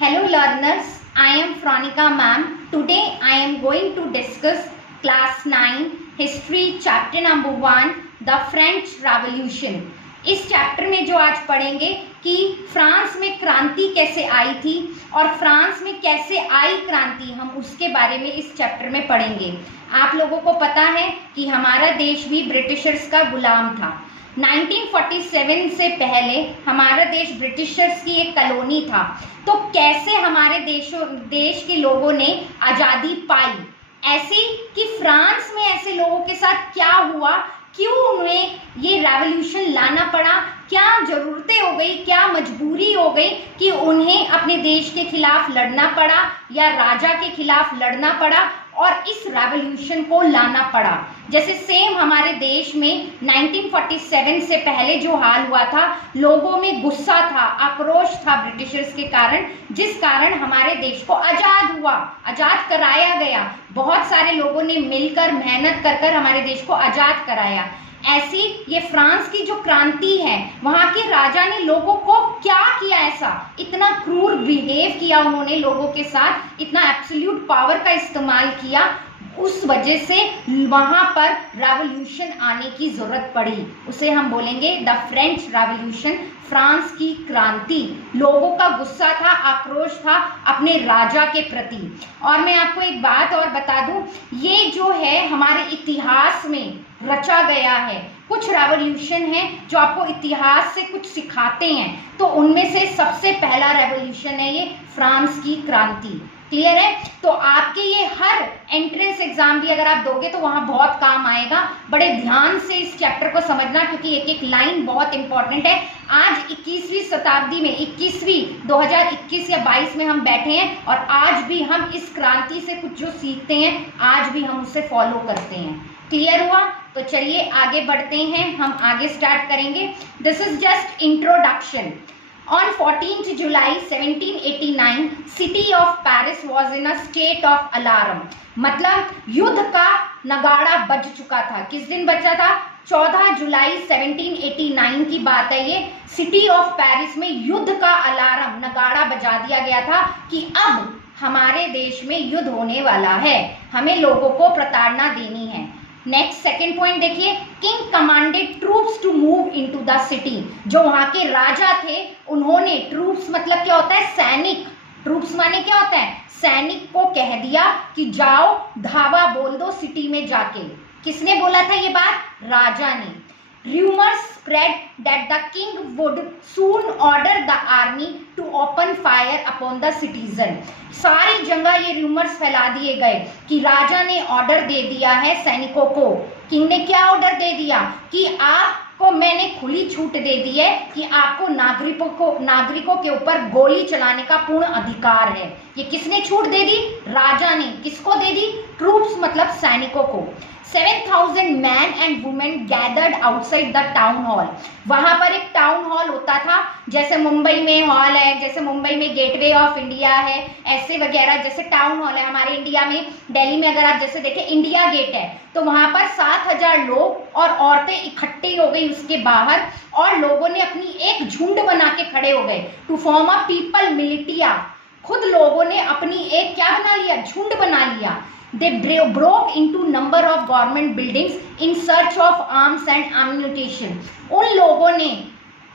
Hello learners, I am Fronica ma'am. Today I am going to discuss class 9 history chapter number 1 the French Revolution. इस chapter में जो आज पढ़ेंगे कि France में क्रांति कैसे आई थी और फ्रांस में कैसे आई क्रांति, हम उसके बारे में इस चैप्टर में पढ़ेंगे। आप लोगों को पता है कि हमारा देश भी ब्रिटिशर्स का गुलाम था। 1947 से पहले हमारा देश ब्रिटिशर्स की एक कॉलोनी था। तो कैसे हमारे देश के लोगों ने आज़ादी पाई, ऐसे कि फ्रांस में ऐसे लोगों के साथ क्या हुआ, क्यों उन्हें ये रेवोल्यूशन लाना पड़ा, क्या ज़रूरतें हो गई, क्या मजबूरी हो गई कि उन्हें अपने देश के खिलाफ लड़ना पड़ा या राजा के खिलाफ लड़ना पड़ा और इस रेवोल्यूशन को लाना पड़ा। जैसे सेम हमारे देश में 1947 से पहले जो हाल हुआ था, लोगों में गुस्सा था, आक्रोश था ब्रिटिशर्स के कारण, जिस कारण हमारे देश को आज़ाद कराया गया। बहुत सारे लोगों ने मिलकर मेहनत कर हमारे देश को आज़ाद कराया। ऐसी ये फ्रांस की जो क्रांति है, वहाँ के राजा ने लोगों को क्या किया, ऐसा इतना क्रूर बिहेव किया उन्होंने लोगों के साथ, इतना एब्सोल्यूट पावर का इस्तेमाल किया, उस वजह से वहाँ पर रेवोल्यूशन आने की जरूरत पड़ी। उसे हम बोलेंगे द फ्रेंच रेवोल्यूशन, फ्रांस की क्रांति। लोगों का गुस्सा था, आक्रोश था अपने राजा के प्रति। और मैं आपको एक बात और बता दूं, ये जो है हमारे इतिहास में रचा गया है। कुछ रेवोल्यूशन है जो आपको इतिहास से कुछ सिखाते हैं, तो उनमें से सबसे पहला रेवोल्यूशन है ये फ्रांस की क्रांति। क्लियर है? तो आपके ये हर एंट्रेंस एग्जाम भी अगर आप दोगे तो वहां बहुत काम आएगा। बड़े ध्यान से इस चैप्टर को समझना, क्योंकि एक एक लाइन बहुत इंपॉर्टेंट है। आज 21वीं शताब्दी में 2021 या 22 में हम बैठे हैं और आज भी हम इस क्रांति से कुछ जो सीखते हैं, आज भी हम उसे फॉलो करते हैं। क्लियर हुआ? तो चलिए आगे बढ़ते हैं, हम आगे स्टार्ट करेंगे। This is just introduction. On 14th July 1789, city of Paris was in a state of alarm. मतलब युद्ध का नगाड़ा बज चुका था। किस दिन बजा था? 14 जुलाई 1789 की बात है ये। सिटी ऑफ पेरिस में युद्ध का अलार्म, नगाड़ा बजा दिया गया था कि अब हमारे देश में युद्ध होने वाला है, हमें लोगों को प्रताड़ना देनी है। नेक्स्ट सेकेंड पॉइंट देखिए, king commanded troops to move into the city. जो वहां के राजा थे उन्होंने, ट्रूप्स मतलब क्या होता है? सैनिक। ट्रूप्स माने क्या होता है? सैनिक को कह दिया कि जाओ धावा बोल दो सिटी में जाके। किसने बोला था ये बात? राजा ने। Rumors spread that the king would soon order the army to open fire upon the citizen. सारी जगह ये रूमर्स फैला दिए गए कि राजा ने ऑर्डर दे दिया है सैनिकों को। किंग ने क्या ऑर्डर दे दिया कि आपको मैंने खुली छूट दे दी है कि आपको नागरिकों के ऊपर गोली चलाने का पूर्ण अधिकार है। ये किसने छूट दे दी? राजा ने। किसको दे दी? ट्रूप्स मतलब सैनिकों को। 7,000 man and women gathered outside the town hall. वहां पर एक टाउन हॉल होता था, जैसे मुंबई में हॉल है, जैसे मुंबई में गेटवे ऑफ इंडिया है, ऐसे वगैरह जैसे टाउन हॉल है हमारे इंडिया में। दिल्ली में अगर आप जैसे देखें इंडिया गेट है, तो वहां पर 7,000 लोग और औरतें इकट्ठी हो गई उसके बाहर, और लोगों ने अपनी एक झुंड बना के खड़े हो गए to form a people militia. खुद लोगों ने अपनी एक क्या बना लिया? झुंड बना लिया। They broke into number of government buildings in search of arms and ammunition. उन लोगों ने,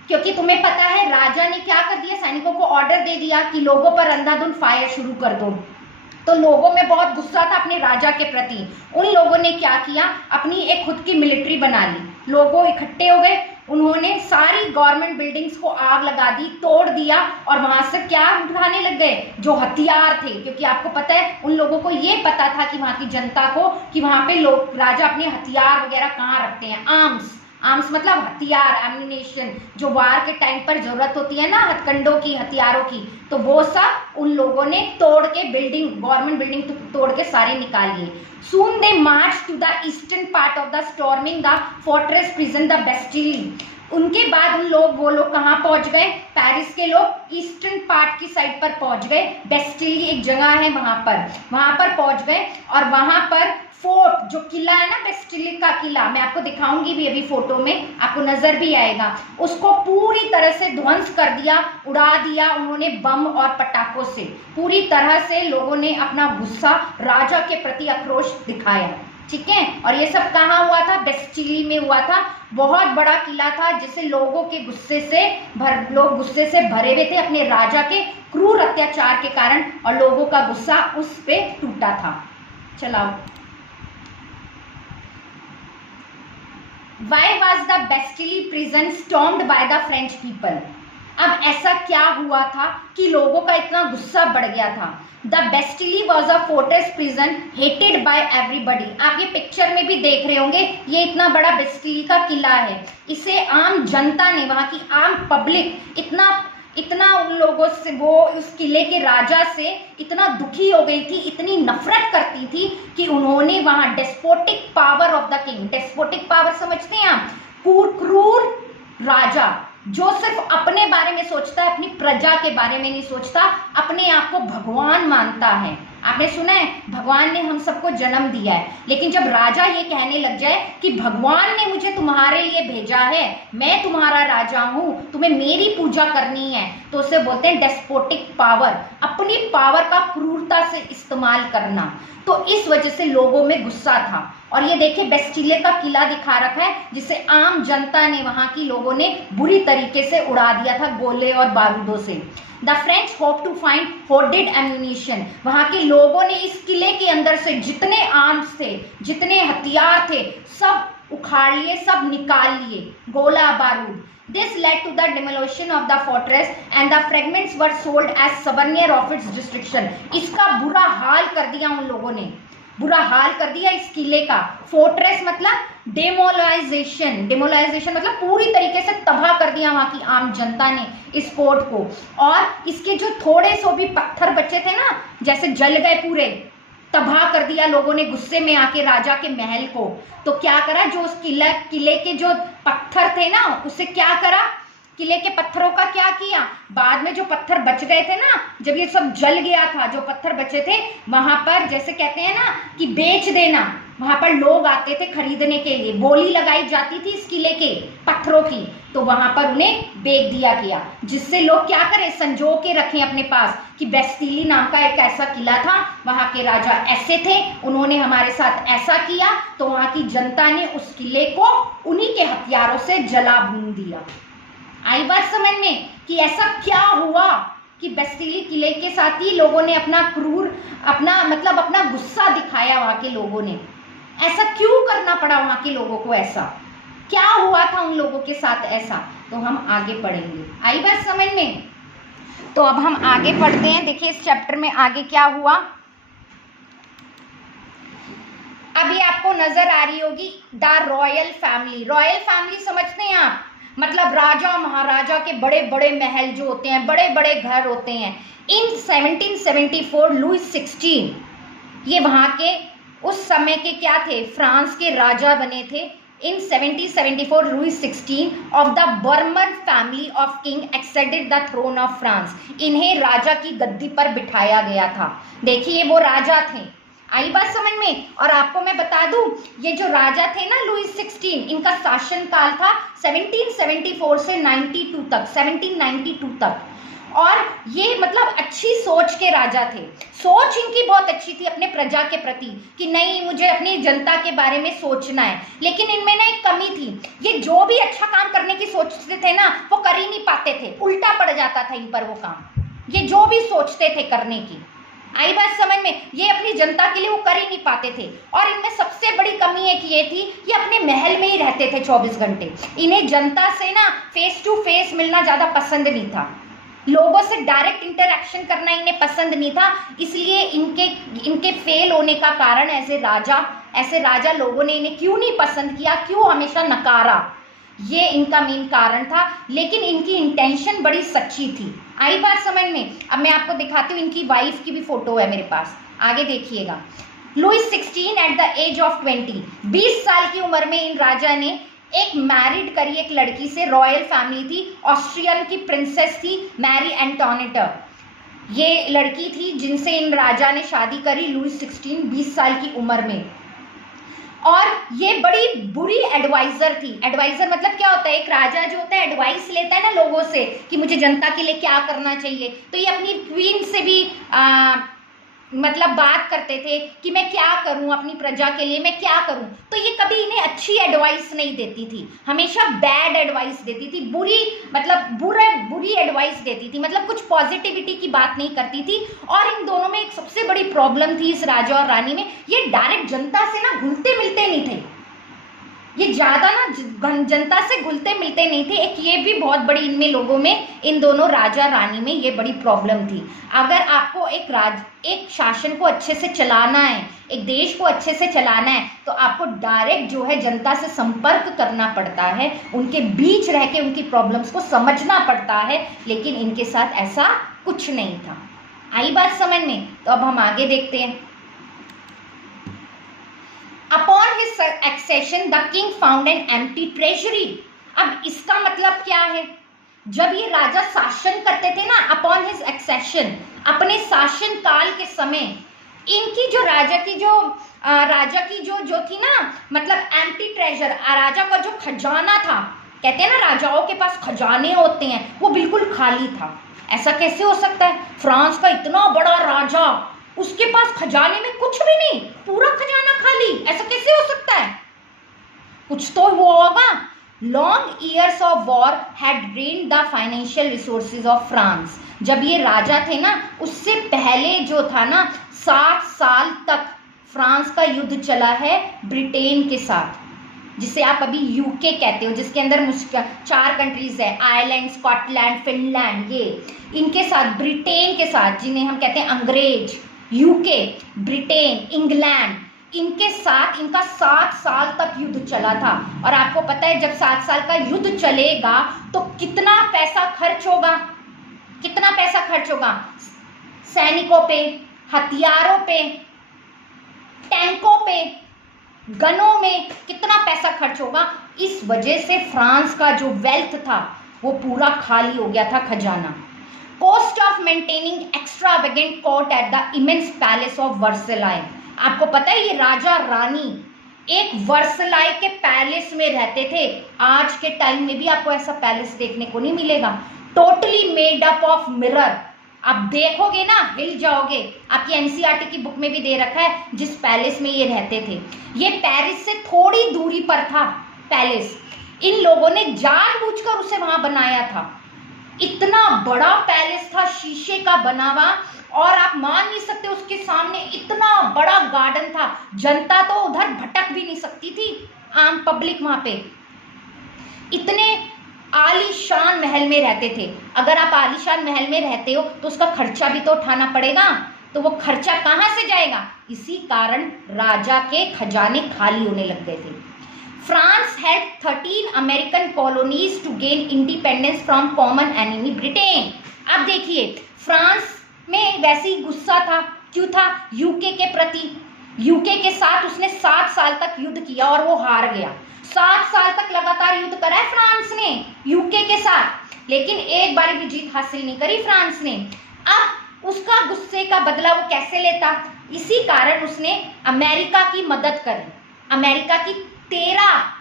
क्योंकि तुम्हें पता है राजा ने क्या कर दिया, सैनिकों को ऑर्डर दे दिया कि लोगों पर अंधाधुंध फायर शुरू कर दो। तो लोगों में बहुत गुस्सा था अपने राजा के प्रति। उन लोगों ने क्या किया? अपनी एक खुद की मिलिट्री बना ली। लोगों इकट्ठे हो गए, उन्होंने सारी गवर्नमेंट बिल्डिंग्स को आग लगा दी, तोड़ दिया, और वहां से क्या उठाने लग गए? जो हथियार थे, क्योंकि आपको पता है उन लोगों को ये पता था कि वहां की जनता को कि वहां पे लोग राजा अपने हथियार वगैरह कहाँ रखते हैं। आर्म्स मतलब हथियार, एम्यूनेशन, जो वार के टाइम पर जरूरत होती है ना हथकंडों की, हथियारों की, तो वो सब उन लोगों ने तोड़ के गवर्नमेंट बिल्डिंग तोड़ के सारे निकाल लिए। Soon they marched to the eastern part of the storming the fortress prison the Bastille. उनके बाद वो लोग कहाँ पहुंच गए? पेरिस के लोग ईस्टर्न पार्ट की साइड पर पहुंच गए। बेस्टिल एक जगह है वहां पर पहुंच गए, और वहां पर फोर्ट जो किला है ना, बेस्टिलिक का किला, मैं आपको दिखाऊंगी भी अभी फोटो में, आपको नजर भी आएगा, उसको पूरी तरह से ध्वंस कर दिया, उड़ा दिया उन्होंने बम और पटाखों से। पूरी तरह से लोगों ने अपना गुस्सा राजा के प्रति आक्रोश दिखाया, ठीक है। और ये सब कहाँ हुआ था? बेस्टिली में हुआ था। बहुत बड़ा किला था जिसे लोगों के लोग गुस्से से भरे हुए थे अपने राजा के क्रूर अत्याचार के कारण, और लोगों का गुस्सा उस पे टूटा था। चलाओ। Why was the Bastille prison stormed by the French people? अब ऐसा क्या हुआ था कि लोगों का इतना गुस्सा बढ़ गया था? The Bastille was a fortress prison hated by everybody. आप ये पिक्चर में भी देख रहे होंगे, ये इतना बड़ा बेस्टिली का किला है। इसे आम जनता ने, वहाँ की आम पब्लिक इतना उन लोगों से, वो उस किले के राजा से इतना दुखी हो गई थी, इतनी नफरत करती थी कि उन्होंने वहाँ despotic power of the king, despotic power समझते हैं आप? क्रूर राजा जो सिर्फ अपने बारे में सोचता है, अपनी प्रजा के बारे में नहीं सोचता, अपने आप को भगवान मानता है। आपने सुना है भगवान ने हम सबको जन्म दिया है, लेकिन जब राजा ये कहने लग जाए कि भगवान ने मुझे तुम्हारे लिए भेजा है, मैं तुम्हारा राजा हूं, तुम्हें मेरी पूजा करनी है, तो उसे बोलते हैं डेस्पोटिक पावर, अपनी पावर का क्रूरता से इस्तेमाल करना। तो इस वजह से लोगों में गुस्सा था। और ये देखिए बेस्टिले का किला दिखा रखा है, जिसे आम जनता ने, वहां की लोगों ने बुरी तरीके से उड़ा दिया था गोले और बारूदों से। The French hope to find hoarded ammunition. वहां के लोगों ने इस किले के अंदर से जितने आर्म्स थे, जितने हथियार थे, सब उखाड़ लिए, सब निकाल लिए, गोला बारूद। This led to the demolition of the fortress and the fragments were sold as souvenir of its destruction. इसका बुरा हाल कर दिया उन लोगों ने, बुरा हाल कर दिया इस किले का। फोर्ट्रेस मतलब डेमोलाइजेशन, डेमोलाइजेशन मतलब पूरी तरीके से तबाह कर दिया वहां की आम जनता ने इस फोर्ट को। और इसके जो थोड़े सो भी पत्थर बचे थे ना, जैसे जल गए पूरे, तबाह कर दिया लोगों ने गुस्से में आके राजा के महल को। तो क्या करा, जो उस किले के जो पत्थर थे ना, उसे क्या करा, किले के पत्थरों का क्या किया, बाद में जो पत्थर बच गए थे ना, जब ये सब जल गया था, जो पत्थर बचे थे वहां पर, जैसे कहते हैं ना कि बेच देना, वहां पर लोग आते थे खरीदने के लिए, बोली लगाई जाती थी इस किले के पत्थरों की, तो वहां पर उन्हें बेच दिया गया, जिससे लोग क्या करें, संजो के रखें अपने पास कि बेस्टिली नाम का एक ऐसा किला था, वहां के राजा ऐसे थे, उन्होंने हमारे साथ ऐसा किया, तो वहां की जनता ने उस किले को उन्हीं के हथियारों से जला भून दिया। आई बात समझ में कि ऐसा क्या हुआ कि बेस्टिली किले के साथ ही लोगों ने अपना अपना गुस्सा दिखाया। वहां के लोगों ने ऐसा क्यों करना पड़ा, वहां के लोगों को ऐसा क्या हुआ था उन लोगों के साथ ऐसा, तो हम आगे पढ़ेंगे। आई बात समझ में? तो अब हम आगे पढ़ते हैं। देखिए इस चैप्टर में आगे क्या हुआ। अभी आपको नजर आ रही होगी the royal family. Royal family समझते हैं आप? मतलब राजा महाराजा के बड़े बड़े महल जो होते हैं, बड़े बड़े घर होते हैं। इन 1774 लुई 16, ये वहाँ के उस समय के क्या थे, फ्रांस के राजा बने थे। In 1774 Louis 16 of the Bourbon family of king acceded the throne of France. इन्हें राजा की गद्दी पर बिठाया गया था। देखिए वो राजा थे। आई बात समझ में? और आपको मैं बता दूं, ये जो राजा थे ना लुई 16, इनका शासन काल था 1774 से 92 तक, 1792 तक। और ये मतलब अच्छी सोच के राजा थे, सोच इनकी बहुत अच्छी थी अपने प्रजा के प्रति कि नहीं, मुझे अपनी जनता के बारे में सोचना है। लेकिन इनमें ना एक कमी थी, ये जो भी अच्छा काम करने की सोचते थे ना, वो कर ही नहीं पाते थे, उल्टा पड़ जाता था इन पर वो काम, ये जो भी सोचते थे करने की। आई बात समझ में? ये अपनी जनता के लिए वो कर ही नहीं पाते थे। और इनमें सबसे बड़ी कमी एक ये थी, ये अपने महल में ही रहते थे 24 घंटे। इन्हें जनता से ना फेस टू फेस मिलना ज़्यादा पसंद नहीं था, लोगों से डायरेक्ट इंटरेक्शन करना इन्हें पसंद नहीं था। इसलिए इनके फेल होने का कारण ऐसे राजा लोगों ने इन्हें क्यों नहीं पसंद किया, क्यों हमेशा नकारा, ये इनका मेन कारण था। लेकिन इनकी इंटेंशन बड़ी सच्ची थी। आई बात समझ में? अब मैं आपको दिखाती हूँ, इनकी वाइफ की भी फोटो है मेरे पास, आगे देखिएगा। Louis 16 at the age of 20 साल की उम्र में इन राजा ने एक मैरिड करी एक लड़की से, रॉयल फैमिली थी, ऑस्ट्रियन की प्रिंसेस थी मैरी एंटोनेट। ये लड़की थी जिनसे इन राजा ने शादी करी लुई 16 20 साल की उम्र में। और ये बड़ी बुरी एडवाइजर थी। एडवाइजर मतलब क्या होता है, एक राजा जो होता है एडवाइस लेता है ना लोगों से कि मुझे जनता के लिए क्या करना चाहिए, तो ये अपनी क्वीन से भी मतलब बात करते थे कि मैं क्या करूं अपनी प्रजा के लिए, मैं क्या करूं। तो ये कभी इन्हें अच्छी एडवाइस नहीं देती थी, हमेशा बैड एडवाइस देती थी, बुरी एडवाइस देती थी, मतलब कुछ पॉजिटिविटी की बात नहीं करती थी। और इन दोनों में एक सबसे बड़ी प्रॉब्लम थी इस राजा और रानी में, ये डायरेक्ट जनता से ना घुलते मिलते नहीं थे, ये ज्यादा ना जनता से घुलते मिलते नहीं थे। एक ये भी बहुत बड़ी इनमें लोगों में, इन दोनों राजा रानी में ये बड़ी प्रॉब्लम थी। अगर आपको एक शासन को अच्छे से चलाना है, एक देश को अच्छे से चलाना है, तो आपको डायरेक्ट जो है जनता से संपर्क करना पड़ता है, उनके बीच रह के उनकी प्रॉब्लम्स को समझना पड़ता है। लेकिन इनके साथ ऐसा कुछ नहीं था। आई बात समझ में? तो अब हम आगे देखते हैं। Upon his accession, the king found an empty treasury. अब इसका मतलब क्या है? जब ये राजा शासन करते थे ना, अपॉन हिज एक्सेशन, अपने शासन काल के समय, इनकी जो राजा की जो थी ना, मतलब एम्प्टी ट्रेजर, राजा का जो खजाना था, कहते हैं ना राजाओं के पास खजाने होते हैं, वो बिल्कुल खाली था। ऐसा कैसे हो सकता है? फ्रांस का इतना बड़ा राजा, उसके पास खजाने में कुछ भी नहीं, पूरा खजाना खाली, ऐसा कैसे हो सकता है? कुछ तो हुआ होगा। Long years of war had drained the financial resources of France. जब ये राजा थे ना, उससे पहले जो था ना, 60 साल तक फ्रांस का युद्ध चला है ब्रिटेन के साथ, जिसे आप अभी यूके कहते हो, जिसके अंदर 4 कंट्रीज है, आयरलैंड, स्कॉटलैंड, फिनलैंड, ये इनके साथ, ब्रिटेन के साथ, जिन्हें हम कहते हैं अंग्रेज, यूके, ब्रिटेन, इंग्लैंड, इनके साथ इनका 60 साल तक युद्ध चला था। और आपको पता है जब 60 साल का युद्ध चलेगा तो कितना पैसा खर्च होगा, कितना पैसा खर्च होगा सैनिकों पे, हथियारों पे, टैंकों पे, गनों में, कितना पैसा खर्च होगा। इस वजह से फ्रांस का जो वेल्थ था वो पूरा खाली हो गया था, खजाना। Cost of maintaining extravagant court at the immense palace of Versailles. आपको पता है ये राजा रानी एक वर्सलाय के पैलेस में रहते थे। आज के टाइम में भी आपको ऐसा पैलेस देखने को नहीं मिलेगा। Totally made up of mirror. आप देखोगे ना हिल जाओगे। आपकी एनसीईआरटी की बुक में भी दे रखा है जिस पैलेस में ये रहते थे। ये पेरिस से थोड़ी दूरी पर था पैलेस। इन लोगों ने जानबूझकर उसे वहां बनाया था। इतना बड़ा पैलेस था, शीशे का बना हुआ, और आप मान नहीं सकते उसके सामने इतना बड़ा गार्डन था। जनता तो उधर भटक भी नहीं सकती थी, आम पब्लिक वहां पे। इतने आलीशान महल में रहते थे। अगर आप आलीशान महल में रहते हो तो उसका खर्चा भी तो उठाना पड़ेगा, तो वो खर्चा कहाँ से जाएगा? इसी कारण राजा के खजाने खाली होने लग गए थे। France had 13 American colonies to gain independence from common enemy Britain. अब देखिए फ्रांस में वैसे ही गुस्सा था। क्यों था? यूके के प्रति। यूके के साथ उसने 7 साल तक युद्ध किया और वो हार गया। 7 साल तक लगातार युद्ध करा है फ्रांस ने यूके के साथ, लेकिन एक बार भी जीत हासिल नहीं करी फ्रांस ने। अब उसका गुस्से का बदला वो कैसे लेता? इसी कारण उसने अमेरिका की मदद करी। अमेरिका की 13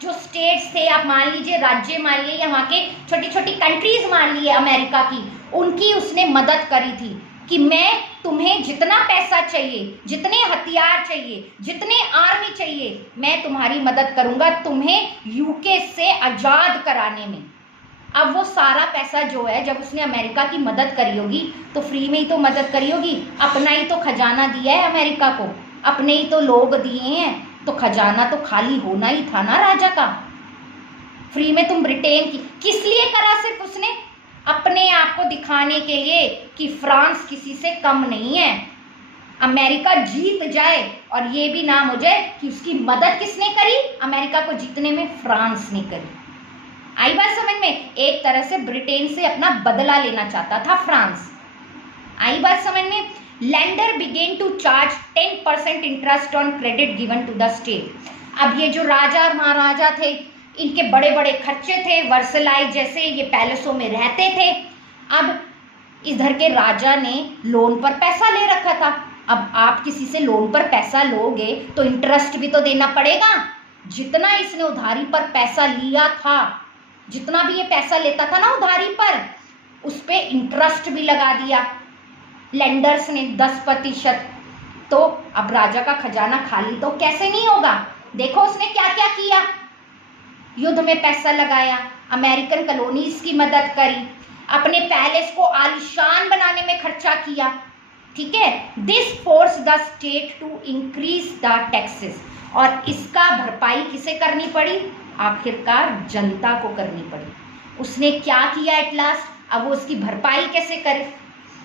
जो स्टेट्स थे, आप मान लीजिए राज्य मान लीजिए, वहाँ के छोटी छोटी कंट्रीज मान लीजिए अमेरिका की, उनकी उसने मदद करी थी कि मैं तुम्हें जितना पैसा चाहिए, जितने हथियार चाहिए, जितने आर्मी चाहिए, मैं तुम्हारी मदद करूंगा तुम्हें यूके से आज़ाद कराने में। अब वो सारा पैसा जो है, जब उसने अमेरिका की मदद करी होगी तो फ्री में ही तो मदद करी होगी, अपना ही तो खजाना दिया है अमेरिका को, अपने ही तो लोग दिए हैं, तो खजाना तो खाली होना ही था ना राजा का। फ्री में तुम ब्रिटेन की किस लिए करा? सिर्फ उसने अपने आप को दिखाने के लिए कि फ्रांस किसी से कम नहीं है। अमेरिका जीत जाए और ये भी नाम हो जाए कि उसकी मदद किसने करी अमेरिका को जीतने में? फ्रांस ने करी। आई बात समझ में? एक तरह से ब्रिटेन से अपना बदला लेना चाहता था फ्रांस। आई बात समझ में? Lender began to charge 10% interest on credit given to the state. अब ये जो राजा और महाराजा थे, इनके बड़े बड़े खर्चे थे, वर्सलाय जैसे ये पैलेसों में रहते थे। अब इधर के राजा ने लोन पर पैसा ले रखा था अब आप किसी से लोन पर पैसा लोगे तो इंटरेस्ट भी तो देना पड़ेगा। जितना इसने उधारी पर पैसा लिया था, जितना भी ये पैसा लेता था ना उधारी पर, उस पे इंटरेस्ट भी लगा दिया लेंडर्स ने 10%। तो अब राजा का खजाना खाली तो कैसे नहीं होगा। देखो उसने क्या क्या किया, युद्ध में पैसा लगाया, अमेरिकन कॉलोनीज की मदद करी, अपने पैलेस को आलीशान बनाने में खर्चा किया, ठीक है। This force the state to increase the taxes, और इसका भरपाई किसे करनी पड़ी, आखिरकार जनता को करनी पड़ी। उसने क्या किया एट लास्ट, अब वो उसकी भरपाई कैसे करे,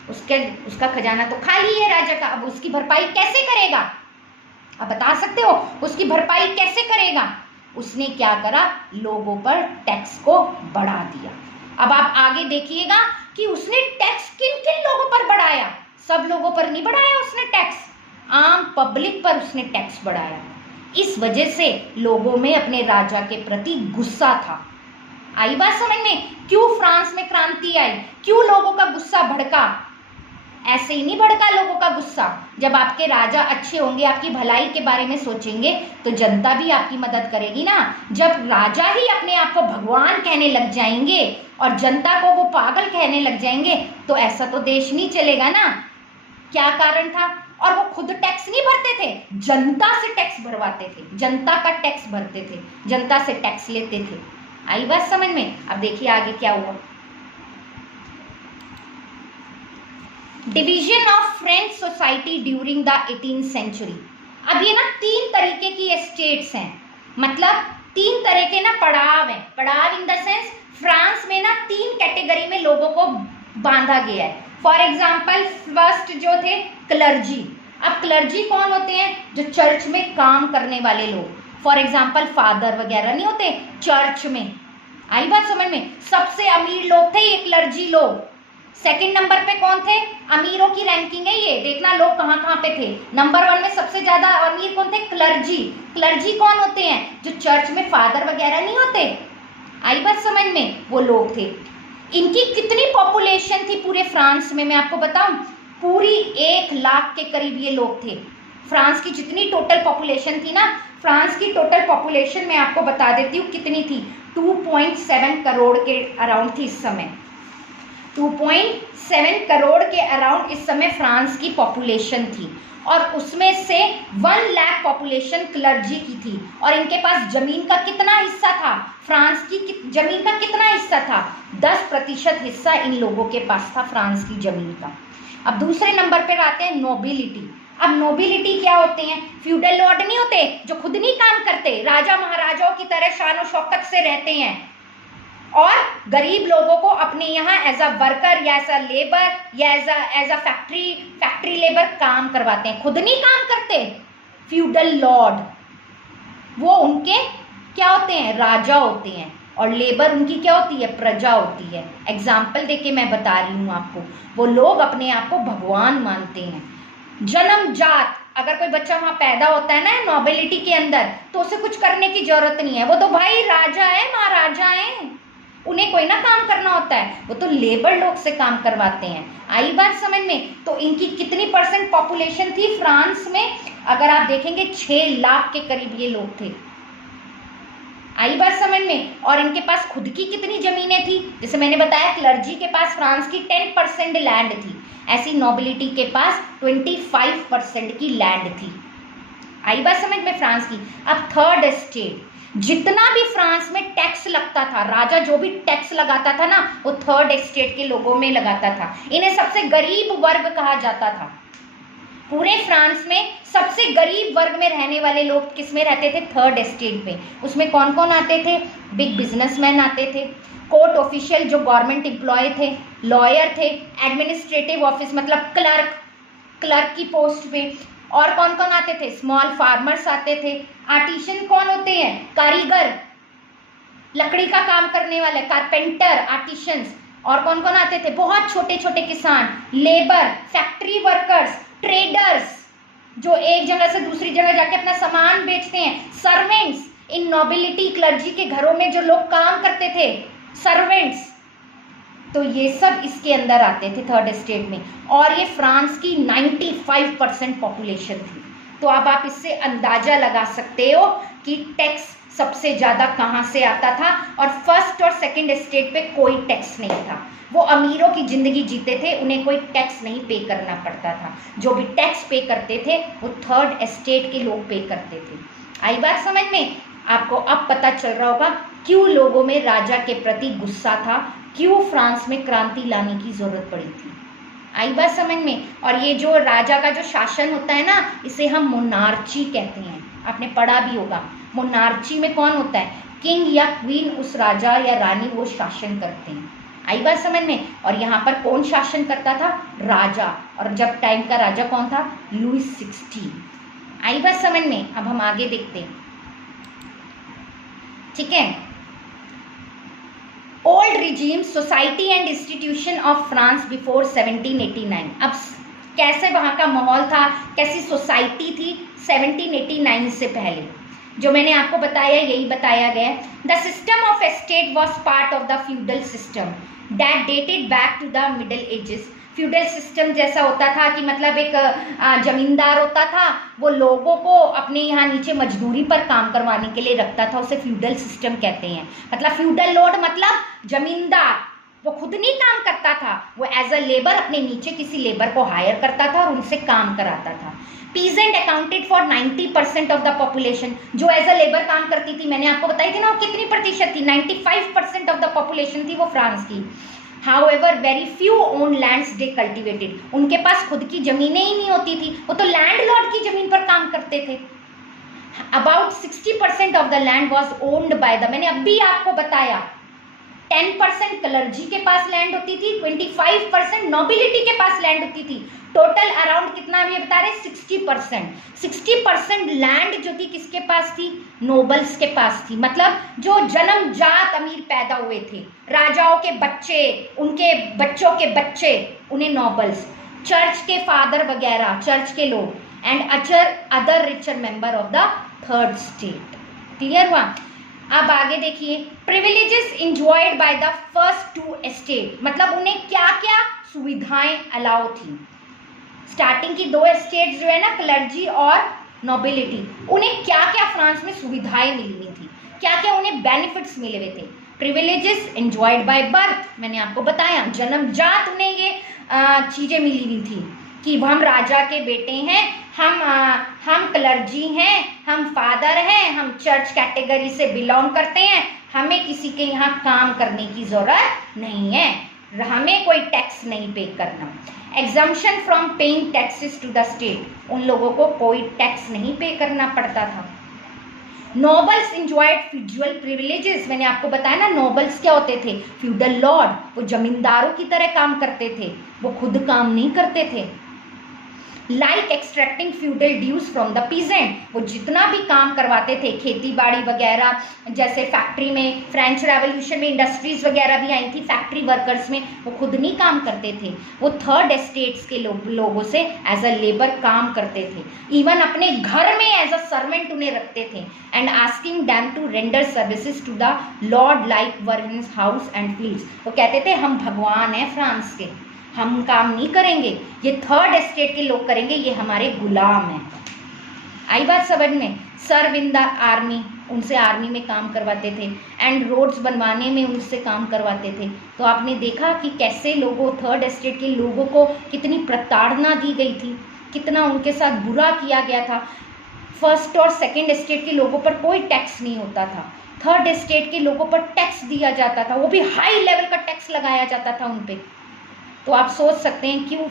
उसका खजाना तो खाली है राजा का, अब उसकी भरपाई कैसे करेगा, आप बता सकते हो उसकी भरपाई कैसे करेगा। उसने क्या करा, लोगों पर टैक्स को बढ़ा दिया। अब आप आगे देखिएगा कि उसने टैक्स किन किन लोगों पर बढ़ाया, सब लोगों पर नहीं बढ़ाया उसने टैक्स, आम पब्लिक पर उसने टैक्स बढ़ाया। इस वजह से लोगों में अपने राजा के प्रति गुस्सा था। आई बात समझ में, क्यों फ्रांस में क्रांति आई, क्यों लोगों का गुस्सा भड़का। ऐसे ही नहीं भड़का लोगों का गुस्सा, जब आपके राजा अच्छे होंगे, आपकी भलाई के बारे में सोचेंगे, तो जनता भी आपकी मदद करेगी ना। जब राजा ही अपने आप को भगवान कहने लग जाएंगे और जनता को वो पागल कहने लग जाएंगे, तो ऐसा तो देश नहीं चलेगा ना। क्या कारण था, और वो खुद टैक्स नहीं भरते थे, जनता से टैक्स भरवाते थे, जनता का टैक्स भरते थे, जनता से टैक्स लेते थे। आई बात समझ में। अब देखिए आगे क्या हुआ। Division of French society during the 18th century. अब ये ना 3 तरीके की स्टेट्स हैं, मतलब 3 तरह के ना पड़ाव हैं। पड़ाव इन द सेंस फ्रांस में ना 3 कैटेगरी में लोगों को बांधा गया है। फॉर एग्जाम्पल फर्स्ट जो थे क्लर्जी। अब क्लर्जी कौन होते हैं, जो चर्च में काम करने वाले लोग, फॉर एग्जाम्पल फादर वगैरह नहीं होते चर्च में। आई बात समझ में। सबसे अमीर लोग थे ये क्लर्जी लोग। सेकंड नंबर पे कौन थे, अमीरों की रैंकिंग है ये, देखना लोग कहाँ कहाँ पे थे। नंबर 1 में सबसे ज्यादा अमीर कौन थे, क्लर्जी। क्लर्जी कौन होते हैं, जो चर्च में फादर वगैरह नहीं होते। आई बात समझ में, वो लोग थे। इनकी कितनी पॉपुलेशन थी पूरे फ्रांस में, मैं आपको बताऊं, पूरी 1 लाख के करीब ये लोग थे। फ्रांस की जितनी टोटल पॉपुलेशन थी ना, फ्रांस की टोटल पॉपुलेशन मैं आपको बता देती हूँ कितनी थी, 2.7 करोड़ के अराउंड थी इस समय। 2.7 करोड़ के अराउंड इस समय फ्रांस की पॉपुलेशन थी, और उसमें से 1 लाख पॉपुलेशन क्लर्जी की थी। और इनके पास जमीन का कितना हिस्सा था, फ्रांस की जमीन का कितना हिस्सा था, 10% हिस्सा इन लोगों के पास था फ्रांस की जमीन का। अब दूसरे नंबर पर आते हैं नोबिलिटी। अब नोबिलिटी क्या होते हैं, फ्यूडल लॉर्ड नहीं होते जो खुद नहीं काम करते, राजा महाराजाओं की तरह शान और शौकत से रहते हैं, और गरीब लोगों को अपने यहाँ एज अ वर्कर या एज अ लेबर या एज अ फैक्ट्री लेबर काम करवाते हैं, खुद नहीं काम करते। फ्यूडल लॉर्ड वो उनके क्या होते हैं, राजा होते हैं, और लेबर उनकी क्या होती है, प्रजा होती है। एग्जाम्पल देके मैं बता रही हूँ आपको, वो लोग अपने आप को भगवान मानते हैं। जन्मजात, अगर कोई बच्चा वहाँ पैदा होता है ना नोबिलिटी के अंदर, तो उसे कुछ करने की जरूरत नहीं है, वो तो भाई राजा है, महाराजा है, उन्हें कोई ना काम करना होता है, वो तो लेबर लोग से काम करवाते हैं। आई बात समझ में। तो इनकी कितनी % पॉपुलेशन थी फ्रांस में, अगर आप देखेंगे 6 लाख के करीब ये लोग थे। आई बात समझ में। और इनके पास खुद की कितनी जमीनें थी, जैसे मैंने बताया क्लर्जी के पास फ्रांस की 10% लैंड थी, ऐसी नोबिलिटी के पास 25% की लैंड थी। आई बात समझ में फ्रांस की। अब थर्ड स्टेट, जितना भी फ्रांस में टैक्स लगता था, राजा जो भी टैक्स लगाता था ना, वो थर्ड स्टेट के लोगों में लगाता था। इन्हें सबसे गरीब वर्ग कहा जाता था। पूरे फ्रांस में सबसे गरीब वर्ग में रहने वाले लोग किस में रहते थे, थर्ड स्टेट में। उसमें कौन कौन आते थे, बिग बिजनेसमैन आते थे, कोर्ट ऑफिशियल जो गवर्नमेंट एम्प्लॉय थे, लॉयर थे, एडमिनिस्ट्रेटिव ऑफिस मतलब क्लर्क की पोस्ट पे, और कौन कौन आते थे, स्मॉल फार्मर्स आते थे, आर्टिशन कौन होते हैं, कारीगर, लकड़ी का काम करने वाले, कारपेंटर, आर्टिशंस, और कौन कौन आते थे, बहुत छोटे छोटे किसान, लेबर, फैक्ट्री वर्कर्स, ट्रेडर्स जो एक जगह से दूसरी जगह जाके अपना सामान बेचते हैं, सर्वेंट्स, इन नोबिलिटी क्लर्जी के घरों में जो लोग काम करते थे, सर्वेंट्स, तो ये सब इसके अंदर आते थे थर्ड एस्टेट में, और ये फ्रांस की 95% पॉपुलेशन थी। तो अब आप इससे अंदाजा लगा सकते हो कि टैक्स सबसे ज़्यादा कहाँ से आता था, और फर्स्ट और सेकंड एस्टेट पे कोई टैक्स नहीं था। वो अमीरों की ज़िंदगी जीते थे, उन्हें कोई टैक्स नहीं पे करना पड़ता था। जो भी टैक्स पे करते थे वो थर्ड एस्टेट के लोग पे करते थे। आई बात समझ में? आपको अब पता चल रहा होगा क्यों लोगों में राजा के प्रति गुस्सा था, क्यों फ्रांस में क्रांति लाने की ज़रूरत पड़ी थी। आई बात समझ में? और ये जो राजा का जो शासन होता है ना, इसे हम मोनार्ची कहते हैं। आपने पढ़ा भी होगा। मोनार्ची में कौन होता है? किंग या क्वीन, उस राजा या रानी वो शासन करते हैं। आई बात समझ में? और यहाँ पर कौन शासन करता था? राजा। और जब टाइम का राजा कौन था? लुई 16। आई बात समझ में? अब हम आगे देखते हैं, ठीक है। Old regime, society and institution of France before 1789। अब कैसे वहाँ का माहौल था, कैसी सोसाइटी थी 1789 से पहले, जो मैंने आपको बताया यही बताया गया। The system of estate was part of the feudal system that dated back to the middle ages. Feudal system जैसा होता था कि मतलब एक जमींदार होता था, वो लोगों को अपने यहाँ नीचे मजदूरी पर काम करवाने के लिए रखता था, उसे फ्यूडल सिस्टम कहते हैं। मतलब फ्यूडल लॉर्ड मतलब जमींदार, वो खुद नहीं काम करता था, वो एज अ लेबर अपने नीचे किसी लेबर को हायर करता था और उनसे काम कराता था। Peasant accounted for 90% of the population. जो एज अ लेबर काम करती थी, मैंने आपको बताई थी ना वो कितनी प्रतिशत थी, 95% ऑफ द पॉपुलेशन थी वो फ्रांस की। However, very few owned lands they cultivated. उनके पास खुद की जमीनें ही नहीं होती थी, वो तो लैंडलॉर्ड की जमीन पर काम करते थे। About 60% of the land was owned by the, मैंने अभी आपको बताया 10% क्लर्जी के पास लैंड होती थी, 25% नोबिलिटी के पास लैंड होती थी। टोटल अराउंड कितना भी बता रहे 60%। 60% लैंड जो थी किसके पास थी? नोबल्स के पास थी। मतलब जो जन्मजात अमीर पैदा हुए थे, राजाओं के बच्चे, उनके बच्चों के बच्चे, उन्हें नोबल्स, चर्च के फादर वगैरह, चर्च के लोग, and other richer member of the third state. Clear हुआ? अब आगे देखिए, privileges enjoyed by the first two estate. मतलब उन्हें क्या क्या सुविधाएं अलाउ थी। स्टार्टिंग की दो एस्टेट जो है ना, क्लर्जी और नोबिलिटी, उन्हें क्या क्या फ्रांस में सुविधाएं मिली हुई थी, क्या क्या उन्हें बेनिफिट्स मिले हुए थे। प्रिविलेजेस एंजॉयड बाय बर्थ, मैंने आपको बताया जन्मजात उन्हें ये चीज़ें मिली हुई थी कि हम राजा के बेटे हैं, हम क्लर्जी हैं, हम फादर हैं, हम चर्च कैटेगरी से बिलोंग करते हैं, हमें किसी के यहाँ काम करने की ज़रूरत नहीं है, हमें कोई टैक्स नहीं पे करना। Exemption from paying taxes to the state, उन लोगों को कोई टैक्स नहीं पे करना पड़ता था। नोबल्स इंजॉयड फ्यूडल प्रिविलेजेस, मैंने आपको बताया ना नोबल्स क्या होते थे? फ्यूडल लॉर्ड, वो जमींदारों की तरह काम करते थे, वो खुद काम नहीं करते थे। Like extracting feudal dues from the peasant, वो जितना भी काम करवाते थे, खेती बाड़ी वगैरह, जैसे फैक्ट्री में फ्रेंच रेवोल्यूशन में इंडस्ट्रीज वगैरह भी आई थी, फैक्ट्री वर्कर्स में वो खुद नहीं काम करते थे, वो थर्ड एस्टेट्स के लोगों से एज अ लेबर काम करते थे। इवन अपने घर में एज अ सर्वेंट उन्हें रखते थे, and asking them to render services to the lord like were his house and fields. वो कहते थे हम भगवान हैं फ्रांस के, हम काम नहीं करेंगे, ये थर्ड एस्टेट के लोग करेंगे, ये हमारे गुलाम हैं। आई बात समझ में? सर्व इन द आर्मी, उनसे आर्मी में काम करवाते थे, एंड रोड्स बनवाने में उनसे काम करवाते थे। तो आपने देखा कि कैसे लोगों, थर्ड एस्टेट के लोगों को कितनी प्रताड़ना दी गई थी, कितना उनके साथ बुरा किया गया था। फर्स्ट और सेकेंड एस्टेट के लोगों पर कोई टैक्स नहीं होता था, थर्ड एस्टेट के लोगों पर टैक्स दिया जाता था, वो भी हाई लेवल का टैक्स लगाया जाता था उन पर। तो आप सोच सकते हैं क्यों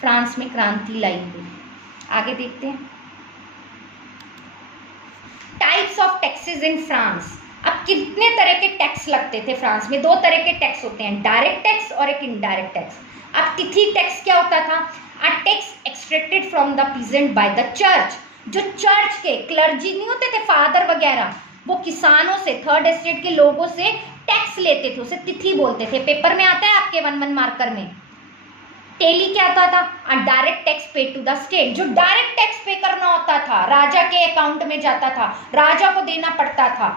फ्रांस में क्रांति लाई हुई। आगे देखते हैं, types of taxes in France. अब कितने तरह के टैक्स लगते थे फ्रांस में? दो तरह के टैक्स होते हैं, डायरेक्ट टैक्स और एक इनडायरेक्ट टैक्स। अब तिथि टैक्स क्या होता था? A tax extracted from the peasant by the church. जो चर्च के क्लर्जी नहीं होते थे, फादर वगैरह, वो किसानों से, थर्ड एस्टेट के लोगों से टैक्स लेते थे, उसे तिथि बोलते थे। पेपर में आता है आपके 1-1 मार्कर में। टेली क्या आता था? डायरेक्ट टैक्स पे टू द स्टेट। जो डायरेक्ट टैक्स पे करना होता था, राजा के अकाउंट में जाता था, राजा को देना पड़ता था,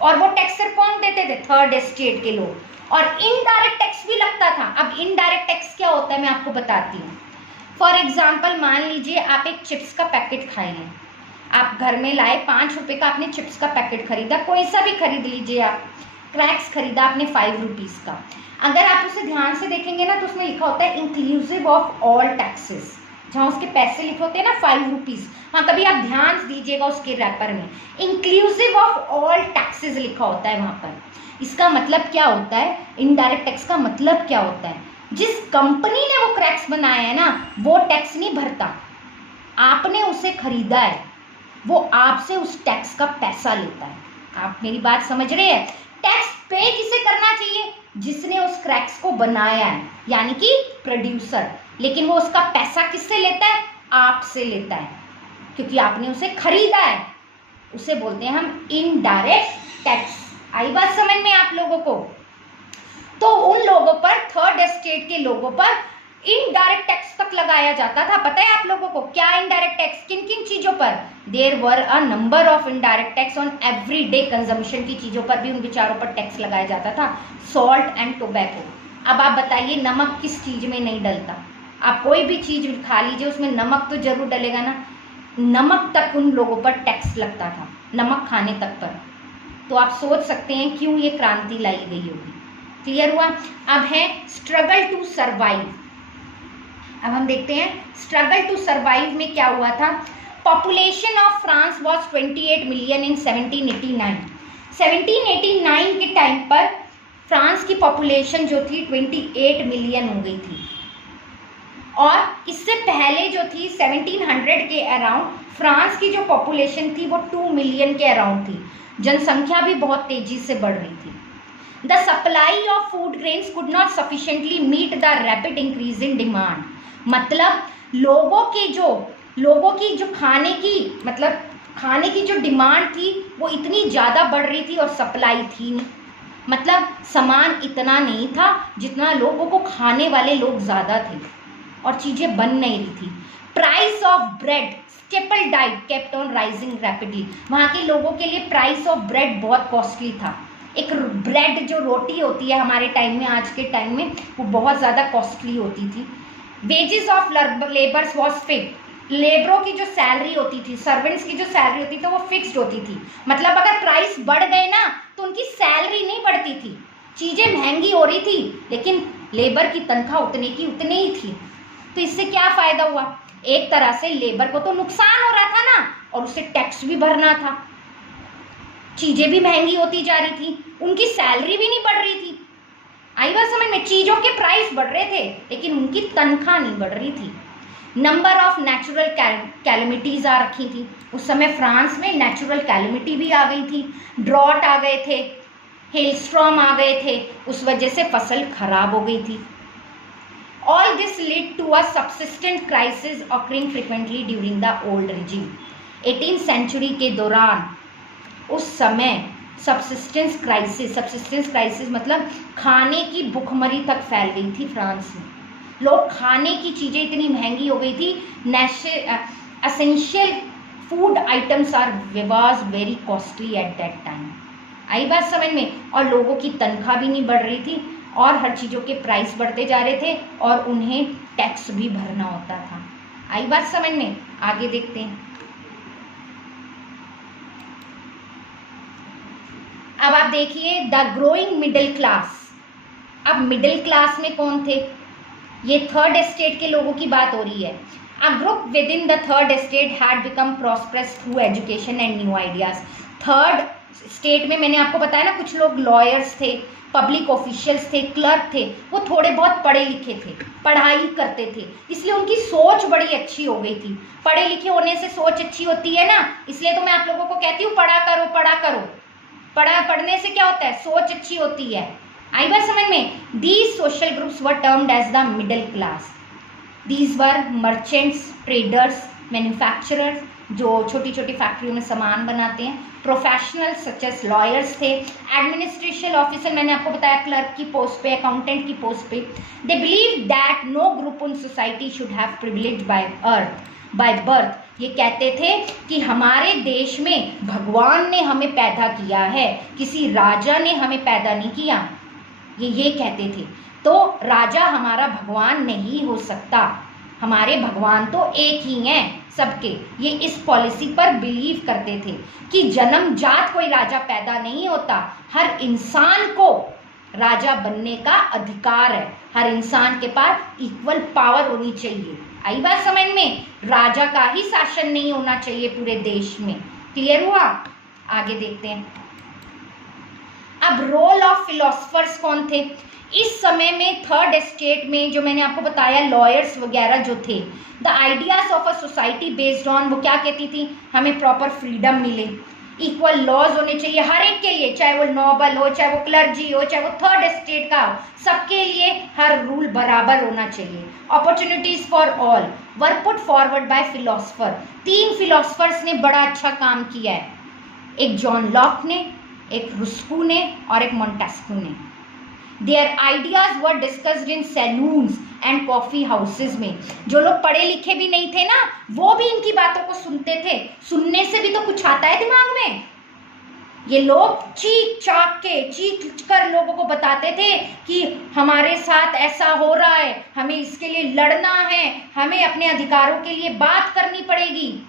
और वो टैक्स सिर्फ कौन देते थे? थर्ड एस्टेट के लोग। और इनडायरेक्ट टैक्स भी लगता था। अब इनडायरेक्ट टैक्स क्या होता है मैं आपको बताती हूँ। फॉर एग्जाम्पल मान लीजिए आप एक चिप्स का पैकेट खाए हैं, आप घर में लाए, 5 रुपये का आपने चिप्स का पैकेट खरीदा, कोई सा भी खरीद लीजिए आप, क्रैक्स खरीदा आपने 5 रुपीज़ का। अगर आप उसे ध्यान से देखेंगे ना तो उसमें लिखा होता है इंक्लूसिव ऑफ ऑल टैक्सेस, जहाँ उसके पैसे लिखे होते हैं ना 5 रुपीज़, हाँ कभी आप ध्यान दीजिएगा उसके रैपर में इंक्लूसिव ऑफ ऑल टैक्सेस लिखा होता है वहाँ पर। इसका मतलब क्या होता है? इनडायरेक्ट टैक्स का मतलब क्या होता है? जिस कंपनी ने वो क्रैक्स बनाया है ना वो टैक्स नहीं भरता, आपने उसे खरीदा है, वो आपसे उस टैक्स का पैसा लेता है। आप मेरी बात समझ रहे हैं? टैक्स पे किसे करना चाहिए? जिसने उस क्रैक्स को बनाया है, यानी कि प्रोड्यूसर। लेकिन वो उसका पैसा किससे लेता है? आपसे लेता है, क्योंकि आपने उसे खरीदा है। उसे बोलते हैं हम इनडायरेक्ट टैक्स। आई बात समझ में आप लोगों को? तो उन लोगों पर, थर्ड एस्टेट के लोगों पर इनडायरेक्ट टैक्स तक लगाया जाता था। पता है आप लोगों को क्या इनडायरेक्ट टैक्स? किन किन चीजों पर? There were a number of indirect tax on everyday consumption की चीजों पर भी उन विचारों पर टैक्स लगाया जाता था। Salt and tobacco. अब आप बताइए नमक किस चीज में नहीं डलता? आप कोई भी चीज खा लीजिए उसमें नमक तो जरूर डलेगा ना। नमक तक उन लोगों पर टैक्स लगता था, नमक खाने तक पर। तो आप सोच सकते हैं क्यों ये क्रांति लाई गई होगी। क्लियर हुआ? अब है स्ट्रगल टू सर्वाइव। अब हम देखते हैं स्ट्रगल टू सर्वाइव में क्या हुआ था। Population of France was 28 million in 1789। 1789 के टाइम पर फ्रांस की पॉपुलेशन जो थी 28 मिलियन हो गई थी। और इससे पहले जो थी 1700 के अराउंड फ्रांस की जो पॉपुलेशन थी वो 2 मिलियन के अराउंड थी। जनसंख्या भी बहुत तेजी से बढ़ रही थी। The supply of food grains could not sufficiently meet the rapid increase in demand. मतलब लोगों की जो खाने की जो डिमांड थी वो इतनी ज़्यादा बढ़ रही थी और सप्लाई थी नहीं। मतलब सामान इतना नहीं था जितना लोगों को खाने वाले लोग ज़्यादा थे और चीज़ें बन नहीं रही थी। Price of bread staple diet kept on rising rapidly. वहाँ के लोगों के लिए प्राइस ऑफ ब्रेड बहुत कॉस्टली था। एक ब्रेड जो रोटी होती है हमारे टाइम में, आज के टाइम में, वो बहुत ज़्यादा कॉस्टली होती थी। Wages of labours was fixed. लेबरों की जो सैलरी होती थी, सर्वेंट्स की जो सैलरी होती थी वो फिक्स्ड होती थी। मतलब अगर प्राइस बढ़ गए ना तो उनकी सैलरी नहीं बढ़ती थी। चीज़ें महंगी हो रही थी लेकिन लेबर की तनख्वाह उतने की उतनी ही थी। तो इससे क्या फ़ायदा हुआ? एक तरह से लेबर को तो नुकसान हो रहा था ना, और उसे टैक्स भी भरना था। चीज़ें भी महंगी होती जा रही थी, उनकी सैलरी भी नहीं बढ़ रही थी। आई बात समझ में? चीज़ों के प्राइस बढ़ रहे थे लेकिन उनकी तनख्वाह नहीं बढ़ रही थी। नंबर ऑफ नेचुरल कैलेमिटीज़ आ रखी थी। उस समय फ्रांस में नेचुरल कैलेमिटी भी आ गई थी। ड्रॉट आ गए थे, हेलस्ट्रॉम आ गए थे, उस वजह से फसल खराब हो गई थी। All this led to a subsistent crisis occurring frequently during the old regime. 18th century के दौरान उस समय subsistence crisis मतलब खाने की भुखमरी तक फैल गई थी फ्रांस में। लोग खाने की चीज़ें इतनी महंगी हो गई थी। essential food items was very costly at that time. आई बात समझ में? और लोगों की तनख्वाह भी नहीं बढ़ रही थी और हर चीज़ों के प्राइस बढ़ते जा रहे थे और उन्हें टैक्स भी भरना होता था। आई बात समझ में? आगे देखते हैं। अब आप देखिए द ग्रोइंग मिडिल क्लास। अब मिडिल क्लास में कौन थे? ये थर्ड एस्टेट के लोगों की बात हो रही है। A group with in the third estate had become prosperous through education and new ideas. Third state में मैंने आपको बताया ना, कुछ लोग लॉयर्स थे, पब्लिक ऑफिशियल्स थे, क्लर्क थे, वो थोड़े बहुत पढ़े लिखे थे, पढ़ाई करते थे, इसलिए उनकी सोच बड़ी अच्छी हो गई थी। पढ़े लिखे होने से सोच अच्छी होती है ना, इसलिए तो मैं आप लोगों को कहती हूँ पढ़ा करो पढ़ा करो। पढ़ने से क्या होता है? सोच अच्छी होती है। आई बात समझ में? These social groups were termed as the middle class. These were merchants, traders, manufacturers, जो छोटी छोटी फैक्ट्रियों में सामान बनाते हैं। प्रोफेशनल सच एस लॉयर्स थे। एडमिनिस्ट्रेशन ऑफिसर, मैंने आपको बताया क्लर्क की पोस्ट पे, अकाउंटेंट की पोस्ट पे। They believe that no group in society should have privilege by birth. ये कहते थे कि हमारे देश में भगवान ने हमें पैदा किया है, किसी राजा ने हमें पैदा नहीं किया, ये कहते थे। तो राजा हमारा भगवान नहीं हो सकता, हमारे भगवान तो एक ही हैं सबके। ये इस पॉलिसी पर बिलीव करते थे कि जन्मजात कोई राजा पैदा नहीं होता, हर इंसान को राजा बनने का अधिकार है, हर इंसान के पास इक्वल पावर होनी चाहिए। आई बात समझ में? राजा का ही शासन नहीं होना चाहिए पूरे देश में। क्लियर हुआ? आगे देखते हैं। अब रोल ऑफ फिलोसफर्स कौन थे इस समय में? थर्ड एस्टेट में जो मैंने आपको बताया लॉयर्स वगैरह जो थे, the ideas of a society based on, वो क्या कहती थी? हमें प्रॉपर फ्रीडम मिले, इक्वल लॉज होने चाहिए हर एक के लिए, चाहे वो नोबल हो, चाहे वो क्लर्जी हो, चाहे वो थर्ड एस्टेट का हो, सबके लिए हर रूल बराबर होना चाहिए। Opportunities for all were put forward bye philosopher. 3 philosophers ने बड़ा अच्छा काम किया है, एक जॉन लॉक ने, एक रुस्को ने और एक मोंटेस्क्यू ने। Their ideas were discussed in saloons and coffee houses में। जो लोग पढ़े लिखे भी नहीं थे ना, वो भी इनकी बातों को सुनते थे। सुनने से भी तो कुछ आता है दिमाग में। ये लोग चीख कर लोगों को बताते थे कि हमारे साथ ऐसा हो रहा है, हमें इसके लिए लड़ना है, हमें अपने अधिकारों के लिए बात करनी पड़ेगी।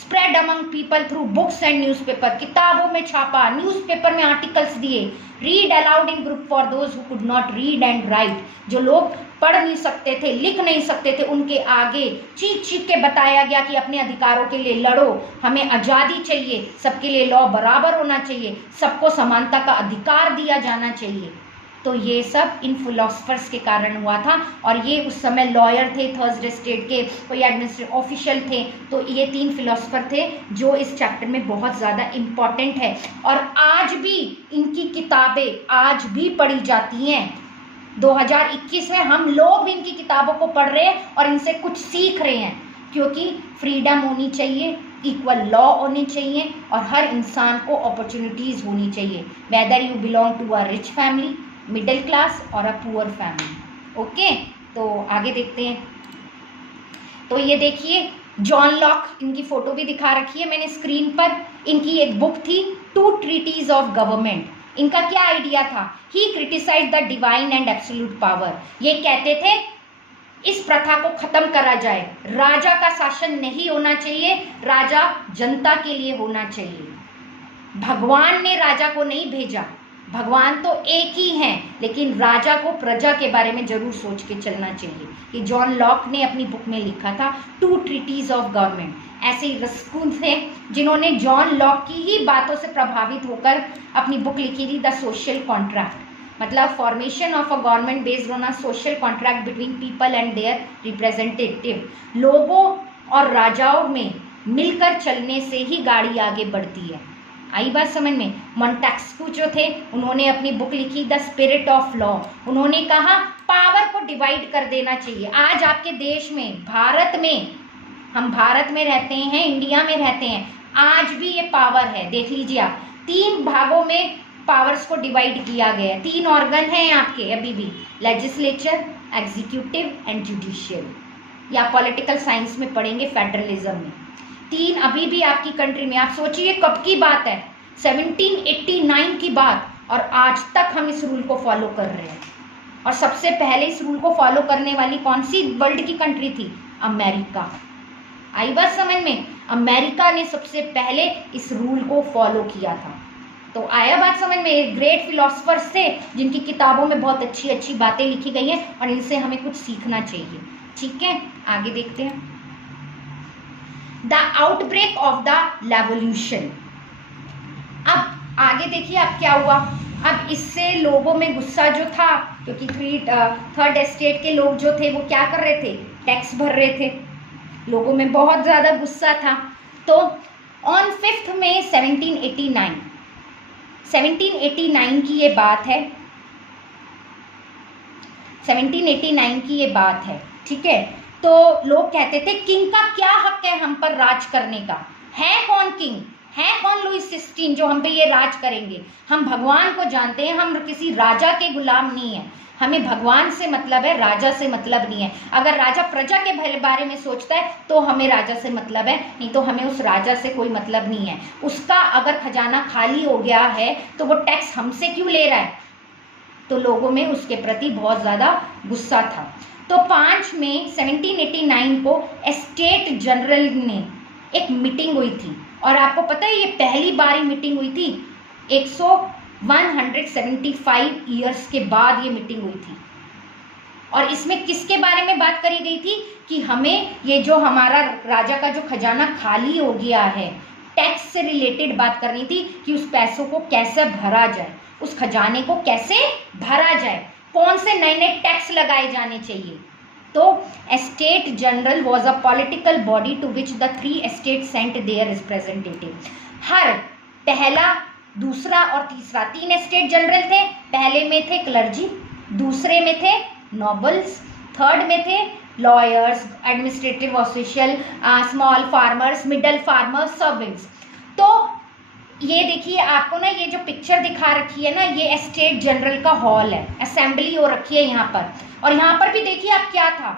Spread among people through books and newspaper, किताबों में छापा, न्यूज़पेपर में आर्टिकल्स दिए। Read allowed in group for those who could not read and right, जो लोग पढ़ नहीं सकते थे, लिख नहीं सकते थे, उनके आगे चीख के बताया गया कि अपने अधिकारों के लिए लड़ो, हमें आज़ादी चाहिए, सबके लिए लॉ बराबर होना चाहिए, सबको समानता का अधिकार दिया जाना चाहिए। तो ये सब इन फिलोसफर्स के कारण हुआ था। और ये उस समय लॉयर थे, थर्ड एस्टेट के कोई एडमिनिस्ट्रेटिव ऑफिशियल थे। तो ये 3 फिलोसफर थे जो इस चैप्टर में बहुत ज़्यादा इम्पॉर्टेंट है और आज भी इनकी किताबें आज भी पढ़ी जाती हैं। 2021 में हम लोग भी इनकी किताबों को पढ़ रहे हैं और इनसे कुछ सीख रहे हैं, क्योंकि फ्रीडम होनी चाहिए, इक्वल लॉ होनी चाहिए और हर इंसान को अपॉर्चुनिटीज़ होनी चाहिए, whether you belong to a rich family, middle class और अ पुअर फैमिली। ओके, तो आगे देखते हैं। तो ये देखिए जॉन लॉक, इनकी फोटो भी दिखा रखी है मैंने स्क्रीन पर। इनकी एक बुक थी 2 ट्रीटीज ऑफ गवर्नमेंट। इनका क्या आइडिया था? He criticise the divine and absolute power. ये कहते थे इस प्रथा को खत्म करा जाए, राजा का शासन नहीं होना चाहिए, राजा जनता के लिए होना चाहिए। भगवान ने राजा को नहीं भेजा, भगवान तो एक ही हैं, लेकिन राजा को प्रजा के बारे में जरूर सोच के चलना चाहिए। ये जॉन लॉक ने अपनी बुक में लिखा था 2 ट्रीटीज ऑफ गवर्नमेंट। ऐसे ही रस्को थे जिन्होंने जॉन लॉक की ही बातों से प्रभावित होकर अपनी बुक लिखी थी द सोशल कॉन्ट्रैक्ट, मतलब formation of a government based on a social contract between people and their representative. लोगों और राजाओं में मिलकर चलने से ही गाड़ी आगे बढ़ती है। आई बात समझ में? मोंटेस्क्यू जो थे उन्होंने अपनी बुक लिखी द स्पिरिट ऑफ लॉ। उन्होंने कहा पावर को डिवाइड कर देना चाहिए। आज आपके देश में, भारत में, हम भारत में रहते हैं, इंडिया में रहते हैं, आज भी ये पावर है। देख लीजिए आप, 3 भागों में पावर्स को डिवाइड किया गया है। 3 ऑर्गन हैं आपके अभी भी, लेजिस्लेचर, एग्जीक्यूटिव एंड जुडिशियल, या पॉलिटिकल साइंस में पढ़ेंगे फेडरलिज्म में। 3 अभी भी आपकी कंट्री में। आप सोचिए कब की बात है, 1789 की बात, और आज तक हम इस रूल को फॉलो कर रहे हैं। और सबसे पहले इस रूल को फॉलो करने वाली कौन सी वर्ल्ड की कंट्री थी? अमेरिका। आई बात समझ में? अमेरिका ने सबसे पहले इस रूल को फॉलो किया था। तो आया बात समझ में? एक ग्रेट फिलोसफर्स थे जिनकी किताबों में बहुत अच्छी अच्छी बातें लिखी गई हैं और इनसे हमें कुछ सीखना चाहिए। ठीक है, आगे देखते हैं। The outbreak of the revolution. अब आगे देखिए अब क्या हुआ। अब इससे लोगों में गुस्सा जो था, क्योंकि थर्ड एस्टेट के लोग जो थे वो क्या कर रहे थे? टैक्स भर रहे थे। लोगों में बहुत ज़्यादा गुस्सा था। तो ऑन 5 मई 1789 की ये बात है, 1789 की ये बात है, ठीक है। तो लोग कहते थे किंग का क्या हक है हम पर राज करने का, है कौन किंग, है कौन लुईस 16 जो हम पे ये राज करेंगे। हम भगवान को जानते हैं, हम किसी राजा के गुलाम नहीं है, हमें भगवान से मतलब है, राजा से मतलब नहीं है। अगर राजा प्रजा के बारे में सोचता है तो हमें राजा से मतलब है, नहीं तो हमें उस राजा से कोई मतलब नहीं है। उसका अगर खजाना खाली हो गया है तो वो टैक्स हमसे क्यों ले रहा है। तो लोगों में उसके प्रति बहुत ज़्यादा गुस्सा था। तो 5 मई 1789 को एस्टेट जनरल ने एक मीटिंग हुई थी, और आपको पता है ये पहली बार ही मीटिंग हुई थी, 175 ईयर्स के बाद ये मीटिंग हुई थी। और इसमें किसके बारे में बात करी गई थी कि हमें ये जो हमारा राजा का जो खजाना खाली हो गया है, टैक्स से रिलेटेड बात करनी थी कि उस पैसों को कैसे भरा जाए, उस खजाने को कैसे भरा जाए, कौन से नए नए टैक्स लगाए जाने चाहिए। तो estate general was a political body to which the 3 estate sent their representative. हर पहला, दूसरा और तीसरा 3 एस्टेट जनरल थे। पहले में थे क्लर्जी, दूसरे में थे नॉबल्स, थर्ड में थे lawyers, administrative official, small farmers, middle farmers, servants. तो ये देखिए आपको ना ये जो पिक्चर दिखा रखी है ना, ये एस्टेट जनरल का हॉल है, असेंबली हो रखी है यहाँ पर। और यहाँ पर भी देखिए आप क्या था,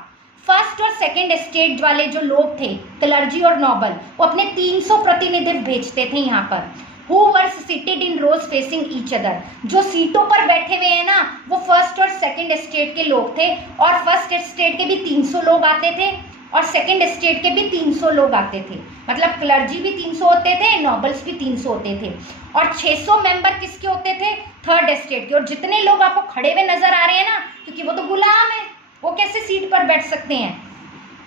फर्स्ट और सेकंड एस्टेट वाले जो लोग थे, क्लर्जी और नॉबल, वो अपने 300 प्रतिनिधि भेजते थे यहाँ पर, who were seated in rows facing each other। जो सीटों पर बैठे हुए हैं ना वो फर्स्ट और सेकंड एस्टेट के लोग थे, और फर्स्ट एस्टेट के भी 300 लोग आते थे और सेकंड एस्टेट के भी 300 लोग आते थे। मतलब क्लर्जी भी 300 होते थे, नॉबल्स भी 300 होते थे, और 600 मेंबर किसके होते थे, थर्ड एस्टेट के। और जितने लोग आपको खड़े हुए नजर आ रहे हैं ना, क्योंकि वो तो गुलाम है, वो कैसे सीट पर बैठ सकते हैं,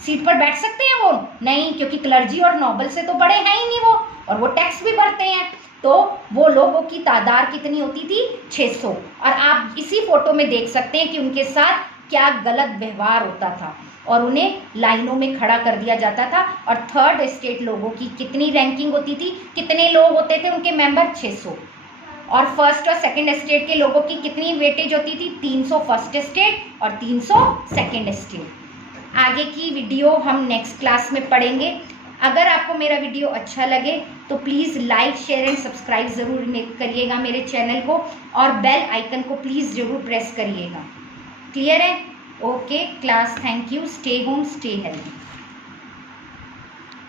सीट पर बैठ सकते हैं वो नहीं, क्योंकि क्लर्जी और नॉबल से तो बड़े हैं ही नहीं वो, और वो टैक्स भी भरते हैं। तो वो लोगों की तादाद कितनी होती थी, 600। और आप इसी फोटो में देख सकते हैं कि उनके साथ क्या गलत व्यवहार होता था, और उन्हें लाइनों में खड़ा कर दिया जाता था। और थर्ड एस्टेट लोगों की कितनी रैंकिंग होती थी, कितने लोग होते थे उनके मेंबर, 600। और फर्स्ट और सेकंड एस्टेट के लोगों की कितनी वेटेज होती थी, 300 फर्स्ट एस्टेट और 300 सेकंड एस्टेट। आगे की वीडियो हम नेक्स्ट क्लास में पढ़ेंगे। अगर आपको मेरा वीडियो अच्छा लगे तो please like, share and subscribe ज़रूर करिएगा मेरे चैनल को, और बेल आइकन को प्लीज़ ज़रूर प्रेस करिएगा। क्लियर है? Okay class, thank you, stay home, stay healthy.